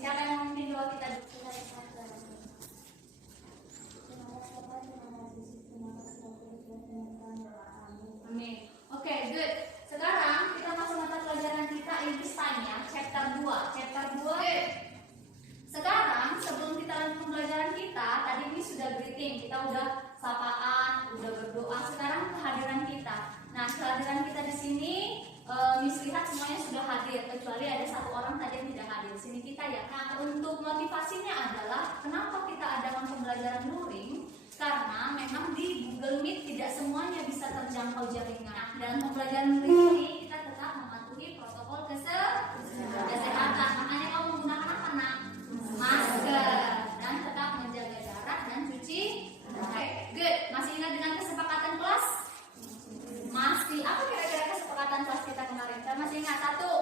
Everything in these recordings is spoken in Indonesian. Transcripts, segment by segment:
Siapa yang mau memimpin doa kita? Amin. Oke, good. Sekarang kita masuk mata pelajaran kita English Time ya, chapter 2. Chapter 2. Sekarang sebelum kita lanjut pembelajaran kita, tadi ini sudah greeting, kita udah sapaan, udah berdoa. Sekarang kehadiran kita. Nah, kehadiran kita di sini Miss lihat semuanya sudah hadir, kecuali ada satu orang tadi yang tidak hadir. Sini kita ya. Nah, untuk motivasinya adalah kenapa kita adakan pembelajaran luring? Karena memang di Google Meet tidak semuanya bisa terjangkau jaringan. Nah, dalam pembelajaran luring ini kita tetap mematuhi protokol kesehatan. Makanya kamu menggunakan apa, Nak? Masker, dan tetap menjaga jarak dan cuci. Oke, good. Masih ingat dengan kesepakatan kelas? Masih. Apa kira-kira kesepakatan kelas kita kemarin? Kita masih ingat? Satu,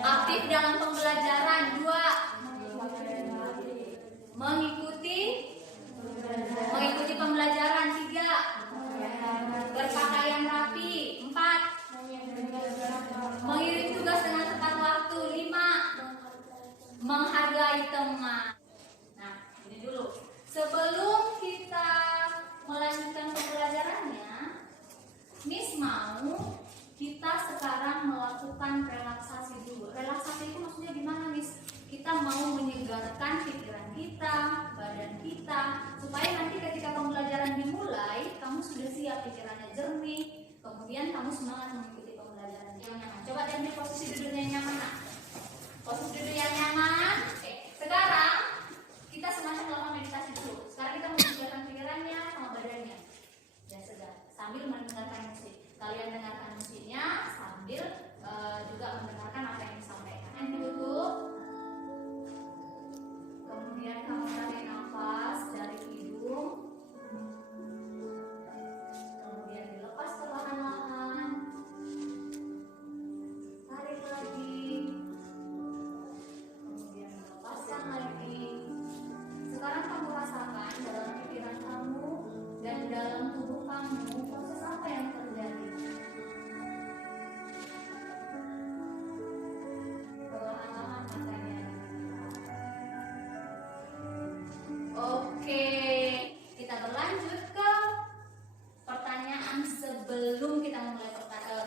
aktif dalam pembelajaran. Dua, mengikuti pembelajaran. Tiga, berpakaian rapi. Empat, mengirim tugas dengan tepat waktu. Lima, menghargai teman. Nah, ini dulu. Sebelum kita melanjutkan pembelajarannya, Miss mau kita sekarang melakukan relaksasi dulu. Relaksasi itu maksudnya gimana, Miss? Kita mau menyegarkan pikiran kita, badan kita, supaya nanti ketika pembelajaran dimulai, kamu sudah siap, pikirannya jernih, kemudian kamu semangat mengikuti pembelajaran yang nyaman. Coba ambil posisi duduknya yang nyaman, Nak. Posisi duduk yang nyaman. Oke. Sekarang kita semacam melakukan meditasi dulu. Sekarang kita menyegarkan pikirannya sama badannya. Dan segar sambil mendengarkan musik. Kalian dengarkan musiknya sambil juga mendengarkan apa yang disampaikan. Yang ditutup. Kemudian kamu tarik nafas dari hidung. Kemudian dilepas perlahan-lahan. Tarik lagi. Kemudian lepaskan lagi. Sekarang kamu rasakan dalam pikiran kamu dan dalam tubuh kamu proses apa yang terjadi. Perlahan-lahan matanya. Oke, kita berlanjut ke pertanyaan sebelum kita mulai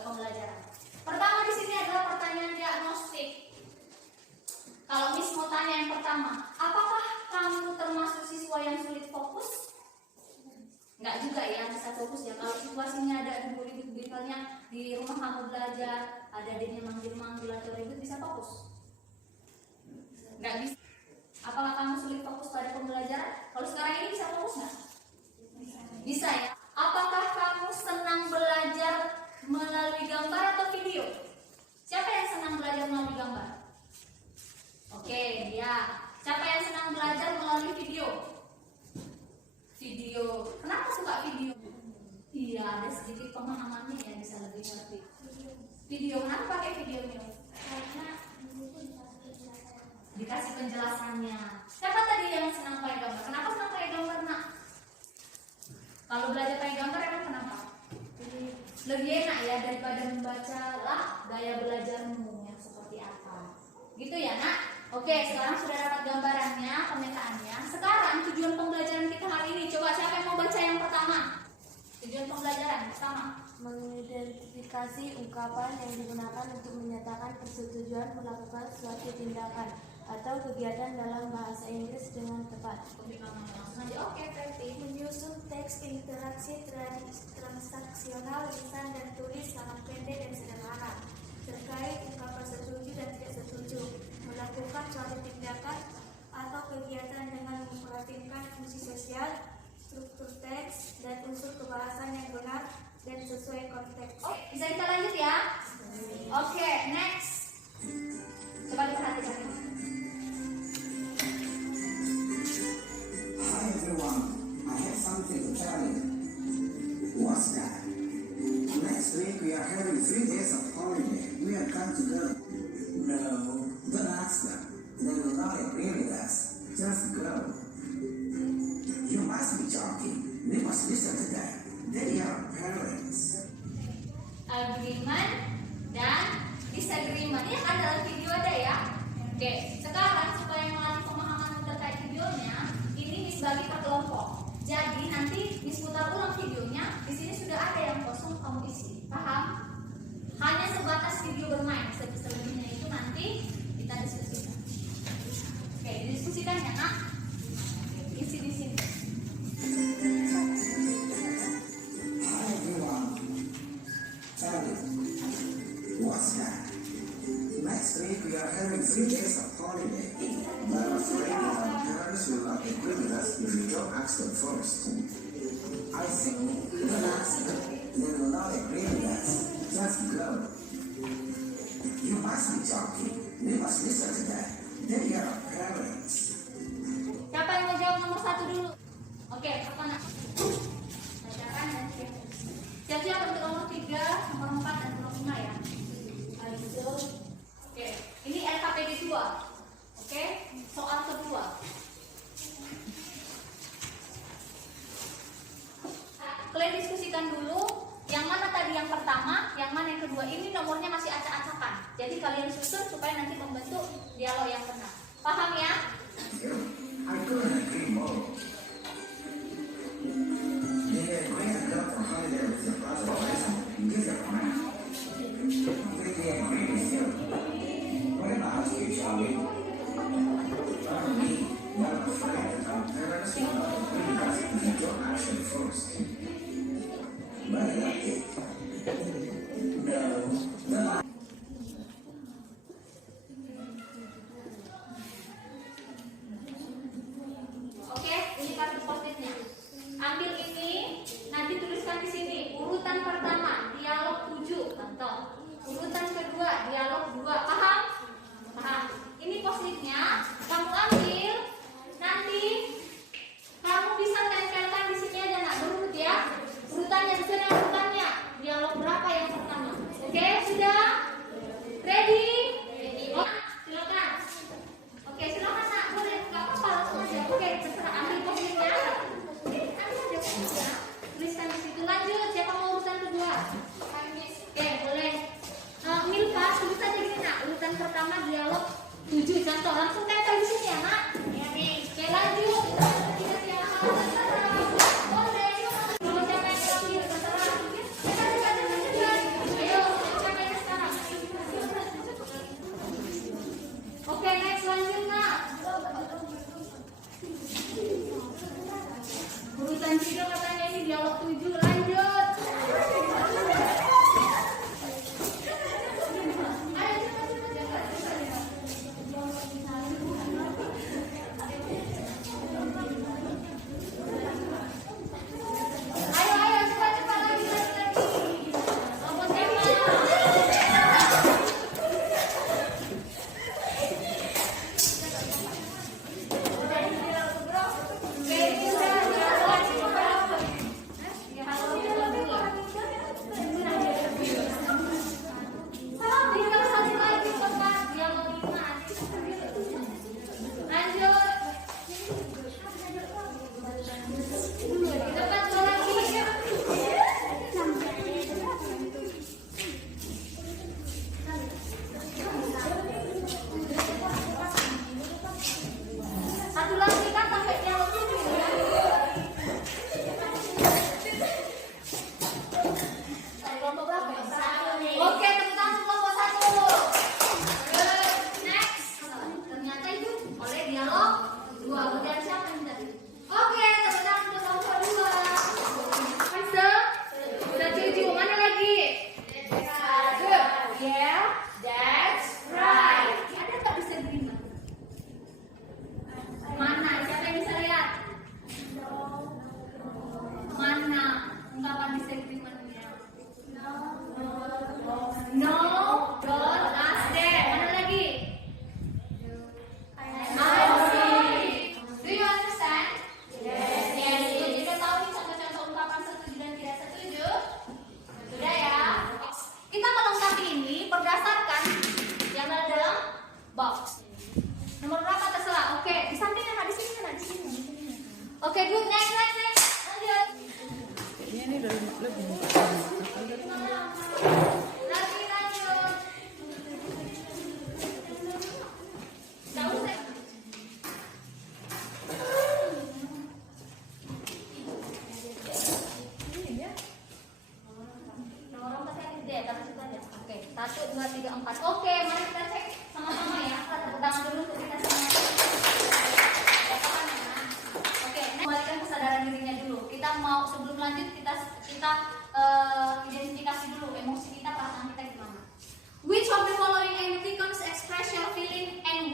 pembelajaran. Pertama di sini adalah pertanyaan diagnostik. Kalau Miss mau tanya yang pertama, apakah kamu termasuk siswa yang sulit fokus? Enggak juga ya, bisa fokus ya. Kalau situasinya ada ribut-ribut, misalnya di rumah kamu belajar, ada adiknya manggil-manggil atau ribut, bisa fokus? Enggak bisa. Apakah kamu sulit fokus pada pembelajaran? Kalau sekarang ini bisa fokus nggak? Bisa ya. Apakah kamu senang belajar melalui gambar atau video? Siapa yang senang belajar melalui gambar? Oke, ya. Siapa yang senang belajar melalui video? Video. Kenapa suka video? Iya, ada sedikit pemahamannya ya, bisa lebih ngerti. Video. Kenapa pakai videonya? Karena dikasih penjelasannya. Siapa tadi yang senang pakai gambar? Kenapa senang pakai gambar, Nak? Kalau belajar pakai gambar emang kenapa? Lebih enak ya daripada membaca lah gaya belajarmu yang seperti apa. Gitu ya, Nak? Oke, sekarang sudah dapat gambarannya, pemetaannya. Sekarang tujuan pembelajaran kita hari ini. Coba siapa yang mau baca yang pertama? Tujuan pembelajaran pertama, mengidentifikasi ungkapan yang digunakan untuk menyatakan persetujuan melakukan suatu tindakan atau kegiatan dalam bahasa Inggris dengan tepat. Oke, Ferti. Menyusun teks interaksi transaksional lisan dan tulis sangat pendek dan sederhana terkait ungkapan setuju dan tidak setuju. Melakukan suatu tindakan atau kegiatan dengan memperhatikan fungsi sosial, struktur teks, dan unsur kebahasan yang benar dan sesuai konteks. Oh, bisa kita lanjut ya? Oke, next. Coba diperhatikan. Hi everyone, I have something to tell you. What's that? Next week we are having 3 days of holiday. We are going to go. No, don't ask them. They will not agree with us. Just go. You must be joking. We must listen to them. They are parents. Agreement dan disagreement. Ini kan dalam video ada ya. Oke, sekarang supaya melatih pemahaman terkait videonya, ini Miss bagi per kelompok. Jadi nanti Miss putar ulang videonya. Di sini sudah ada yang kosong, kamu isi. Paham? Hanya sebatas video bermain. Selebihnya itu nanti kita diskusikan. Oke, didiskusikan ya nak. Isi di sini. Hi everyone. Tell me, what's that? Next week we are having 3 days of holiday. But I'm afraid that our parents will not agree with us if we don't ask them first. I think we will ask them. They will not agree with us. Just go. You must be talking. We must listen to them. They are our parents. Siapa yang mau jawab nomor 1 dulu? Oke, apa nak? Pelajaran dan siap-siap untuk nomor 3, nomor 4, dan nomor 5 ya. Oke, ini LKPD 2. Oke, soal kedua. Kalian diskusikan dulu yang mana tadi yang pertama, yang mana yang kedua. Ini nomornya masih acak-acakan. Jadi kalian susun supaya nanti membentuk dialog yang benar. Paham ya? I couldn't agree more. They agree to go for holiday with your brother and give your command. If they agree with you, what about you, Charlie? For me, I'm afraid that our parents will not agree with us if we don't action first. But like it. No. Oke, ini kartu post-itnya. Ambil ini, nanti tuliskan di sini. Urutan pertama, dialog 7, contoh. Urutan kedua, dialog 2. Paham? Paham. Ini post-itnya, kamu ambil, nanti kamu bisa tempelkan di sini aja nak, berurut ya. Urutannya, sesuai dengan urutannya. Dialog berapa yang pertama? Oke, sudah? Ready? Oh, silakan. Oke, silakan nak, boleh. Gak apa-apa, langsung aja. Oke, terserah, ambil post-itnya. Ambil aja post-itnya. Tuliskan di situ. Lanjut, siapa mau urutan kedua? Oke, boleh. Milka, tulis aja gini nak. Urutan pertama dialog 7, contoh. Langsung tempel di sini ya nak. Oke, lanjut. Kita silakan. Boleh. Kalau siapa yang ambil, terserah. Ayo, siapa yang sekarang? Oke, next, lanjut nak. Urutan 3 katanya ini dialog 7, lanjut. Ayo, cepat.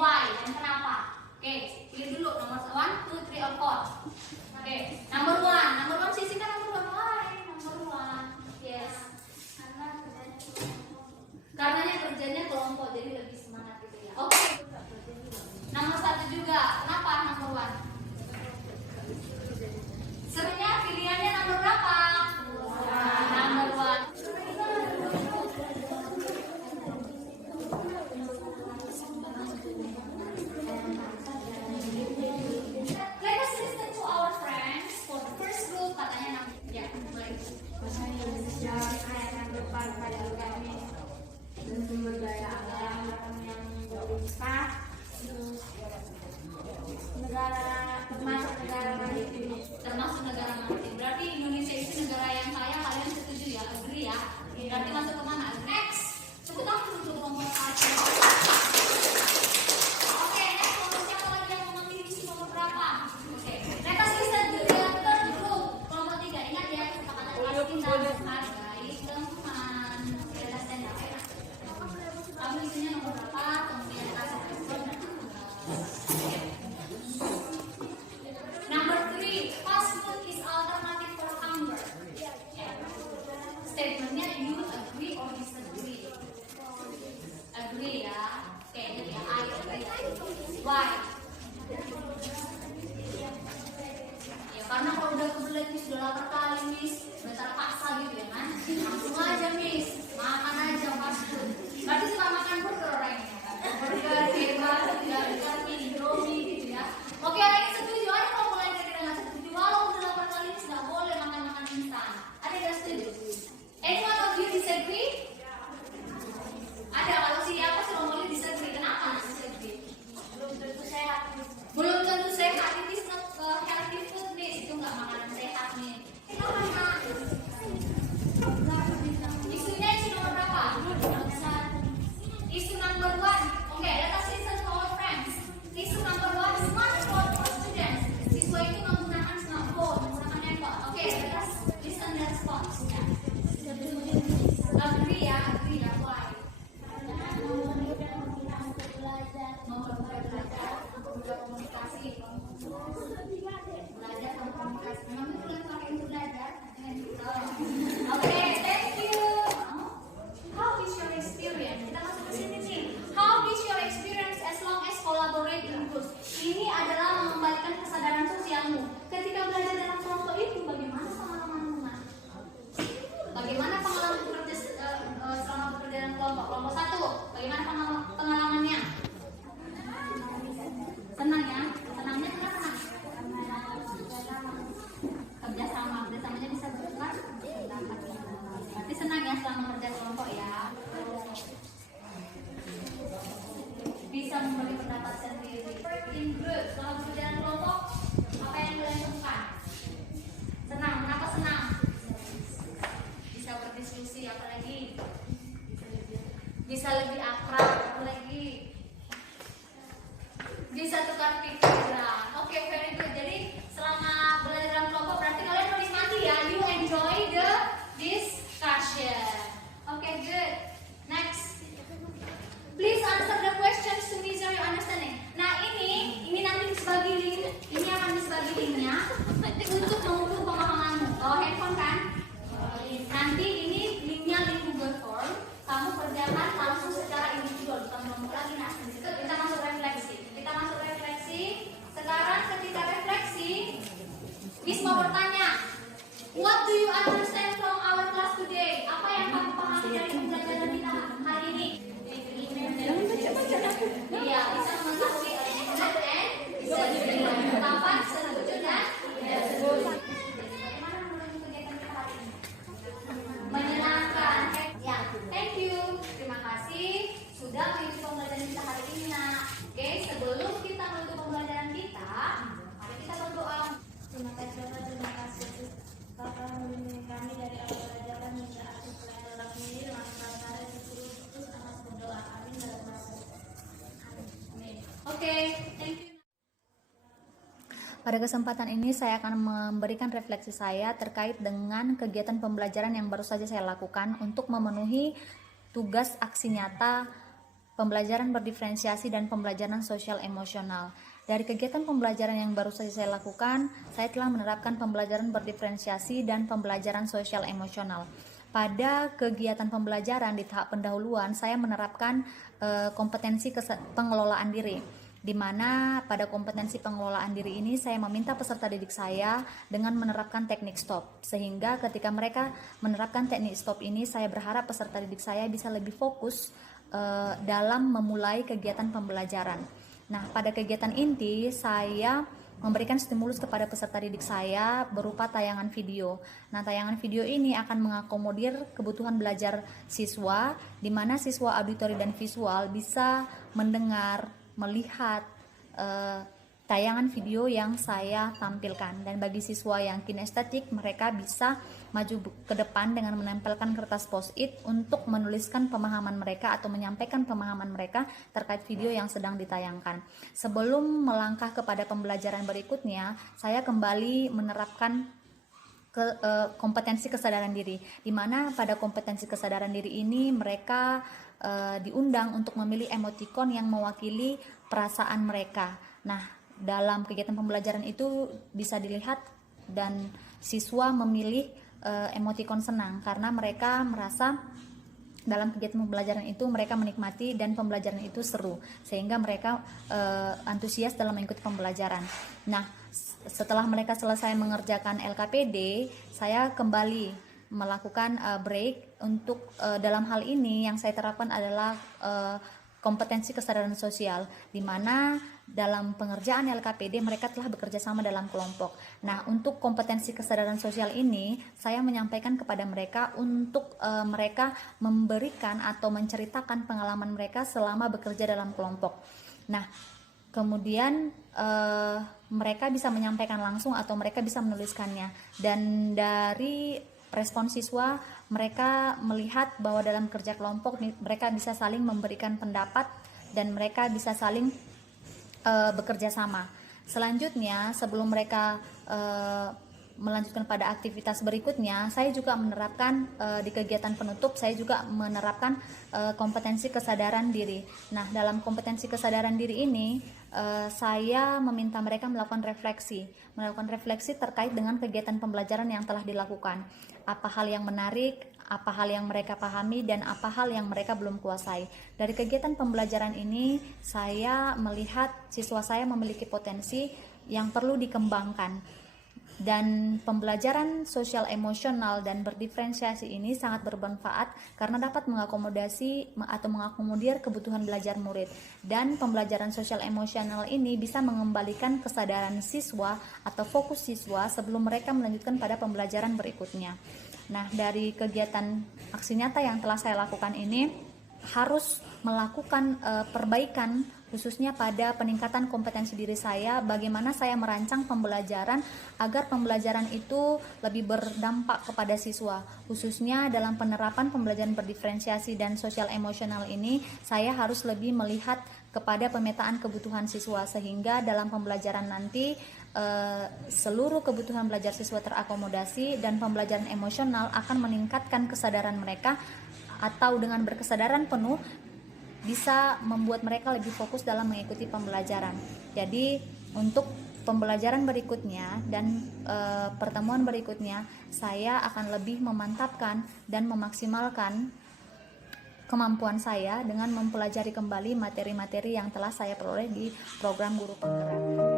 why dan kenapa. Oke, pilih dulu nomor 1, 2, 3, or 4. Oke, number 1 Sisi kan number 1. Why? Number 1. Yes. Karenanya kerjanya kelompok jadi lebih semangat gitu ya. Oke. Nomor 1 juga. Kenapa nomor 1? Sebenarnya pilihannya nomor berapa? Nomor 1. Let us listen to our friends for the first group. Katanya ya, baik. Saya akan berpada kami dan sumber daya alam yang berlimpah, termasuk negara maritim. Termasuk negara maritim. Berarti Indonesia itu negara yang kaya. Kalian setuju ya? Agree ya? Berarti masuk ke mana? Next. Tepuk tangan untuk nomor 1. Oke, next nomor siapa lagi yang memilih isi nomor berapa? Oke, let us listen to the third group. Nomor 3. Ingat ya, kata-kata kelas kita hargai teman. Let us stand up ya. Kamu isinya nomor berapa? Kemudian kasih respon dan Number 3, fast food is alternative for hunger. Statementnya you agree or disagree? Agree ya. Oke, jadi ya I agree. Why? Ya karena kalau udah kebelet Miss, udah lapar kali Miss, udah terpaksa gitu ya kan. Langsung aja Miss, makan aja fast food. Berarti suka makan burger orangnya kan? Burger, kebab, Indomie gitu ya. Oke, ada yang setuju? Ada kalau mulai dari nggak setuju? Walau udah lapar kali Miss, nggak boleh makan instan. Ada yang setuju? Anyone of you disagree? Ada. Kalau siapa sih ngomongin disagree? Kenapa disagree? Belum tentu sehat. Belum tentu sehat. It is not healthy food nih. Itu nggak makanan sehat nih. Kenapa? Isunya isu nomor berapa? Isu number 1. Oke, let us listen to our friends. Isu number 1, smartphone for students. Siswa itu menggunakan smartphone, menggunakan handphone. Oke, let us listen the response. Ya. Agree ya, why? Mempermudah belajar, mempermudah komunikasi. Belajar sama komunikasi. Memang itu yang pakai untuk belajar. Oke, thank you. How is your experience? Kita masuk ke sini nih. How is your experience as long as collaborating groups? Ini adalah mengembalikan kesadaran sosialmu. Ketika belajar dalam kelompok itu, bagaimana pengalamanmu? Bagaimana pengalaman bekerja selama bekerja dalam kelompok? Kelompok 1, bagaimana pengalamannya? Senang ya? Senangnya kenapa? Kerjasamanya bisa bertukar pendapat. Berarti senang ya selama kerja kelompok ya? Bisa memberi pendapat sendiri. In group, selama bekerja dalam kelompok, apa yang kalian temukan? Senang, kenapa senang? Bisa berdiskusi, apalagi bisa lebih akrab, apalagi bisa tukar pikiran. Oke, very good. Jadi selama belajar dalam kelompok berarti kalian menikmati ya. You enjoy the discussion. Oke, good. Next. Please answer the questions to measure your understanding. Nah ini nanti dibagi link. Ini akan dibagi linknya untuk mengukur pemahamanmu. Oh, handphone kan? Nanti ini linknya link Google Form. Kamu kerjakan langsung secara individual, bukan kelompok lagi. Nah, kita masuk refleksi. Sekarang ketika refleksi, Miss mau bertanya, what do you understand from our class today? Apa yang kamu pahami dari pembelajaran kita hari ini? Iya, bisa mengetahui dan bisa diberikan kapan setuju dan tidak setuju. Bagaimana menurut kegiatan kita hari ini? Menyenangkan. Ya, thank you. Terima kasih sudah mengikuti pembelajaran kita hari ini, nak. Oke, sebelum kita menutup pembelajaran kita, mari kita berdoa. Terima kasih Bapak, terima kasih Bapak melindungi kami dari awal pelajaran hingga akhir pelajaran ini dengan perkara disuruh terus atas berdoa amin dalam masa. Amin. Oke, thank you. Pada kesempatan ini saya akan memberikan refleksi saya terkait dengan kegiatan pembelajaran yang baru saja saya lakukan untuk memenuhi tugas aksi nyata pembelajaran berdiferensiasi dan pembelajaran sosial emosional. Dari kegiatan pembelajaran yang baru saja saya lakukan, saya telah menerapkan pembelajaran berdiferensiasi dan pembelajaran sosial emosional. Pada kegiatan pembelajaran di tahap pendahuluan, saya menerapkan kompetensi pengelolaan diri, di mana pada kompetensi pengelolaan diri ini saya meminta peserta didik saya dengan menerapkan teknik stop, sehingga ketika mereka menerapkan teknik stop ini, saya berharap peserta didik saya bisa lebih fokus dalam memulai kegiatan pembelajaran. Nah, pada kegiatan inti saya memberikan stimulus kepada peserta didik saya berupa tayangan video. Nah, tayangan video ini akan mengakomodir kebutuhan belajar siswa, di mana siswa auditori dan visual bisa mendengar, melihat tayangan video yang saya tampilkan. Dan bagi siswa yang kinestetik, mereka bisa maju ke depan dengan menempelkan kertas post-it untuk menuliskan pemahaman mereka atau menyampaikan pemahaman mereka terkait video yang sedang ditayangkan. Sebelum melangkah kepada pembelajaran berikutnya, saya kembali menerapkan kompetensi kesadaran diri, di mana pada kompetensi kesadaran diri ini mereka diundang untuk memilih emotikon yang mewakili perasaan mereka. Nah, dalam kegiatan pembelajaran itu bisa dilihat dan siswa memilih emotikon senang karena mereka merasa dalam kegiatan pembelajaran itu mereka menikmati dan pembelajaran itu seru, sehingga mereka antusias dalam mengikuti pembelajaran. Nah, setelah mereka selesai mengerjakan LKPD, saya kembali melakukan break untuk dalam hal ini yang saya terapkan adalah kompetensi kesadaran sosial, di mana dalam pengerjaan LKPD mereka telah bekerja sama dalam kelompok. Nah, untuk kompetensi kesadaran sosial ini saya menyampaikan kepada mereka untuk mereka memberikan atau menceritakan pengalaman mereka selama bekerja dalam kelompok. Nah, kemudian mereka bisa menyampaikan langsung atau mereka bisa menuliskannya, dan dari respon siswa mereka melihat bahwa dalam kerja kelompok mereka bisa saling memberikan pendapat dan mereka bisa saling bekerja sama. Selanjutnya, sebelum mereka melanjutkan pada aktivitas berikutnya, saya juga menerapkan di kegiatan penutup, saya juga menerapkan kompetensi kesadaran diri. Nah, dalam kompetensi kesadaran diri ini saya meminta mereka melakukan refleksi terkait dengan kegiatan pembelajaran yang telah dilakukan. Apa hal yang menarik, apa hal yang mereka pahami, dan apa hal yang mereka belum kuasai. Dari kegiatan pembelajaran ini, saya melihat siswa saya memiliki potensi yang perlu dikembangkan. Dan pembelajaran sosial emosional dan berdiferensiasi ini sangat bermanfaat karena dapat mengakomodasi atau mengakomodir kebutuhan belajar murid. Dan pembelajaran sosial emosional ini bisa mengembalikan kesadaran siswa atau fokus siswa sebelum mereka melanjutkan pada pembelajaran berikutnya. Nah, dari kegiatan aksi nyata yang telah saya lakukan ini harus melakukan perbaikan khususnya pada peningkatan kompetensi diri saya, bagaimana saya merancang pembelajaran agar pembelajaran itu lebih berdampak kepada siswa. Khususnya dalam penerapan pembelajaran berdiferensiasi dan sosial emosional ini, saya harus lebih melihat kepada pemetaan kebutuhan siswa, sehingga dalam pembelajaran nanti seluruh kebutuhan belajar siswa terakomodasi dan pembelajaran emosional akan meningkatkan kesadaran mereka, atau dengan berkesadaran penuh bisa membuat mereka lebih fokus dalam mengikuti pembelajaran. Jadi untuk pembelajaran berikutnya dan pertemuan berikutnya, saya akan lebih memantapkan dan memaksimalkan kemampuan saya dengan mempelajari kembali materi-materi yang telah saya peroleh di program Guru Penggerak.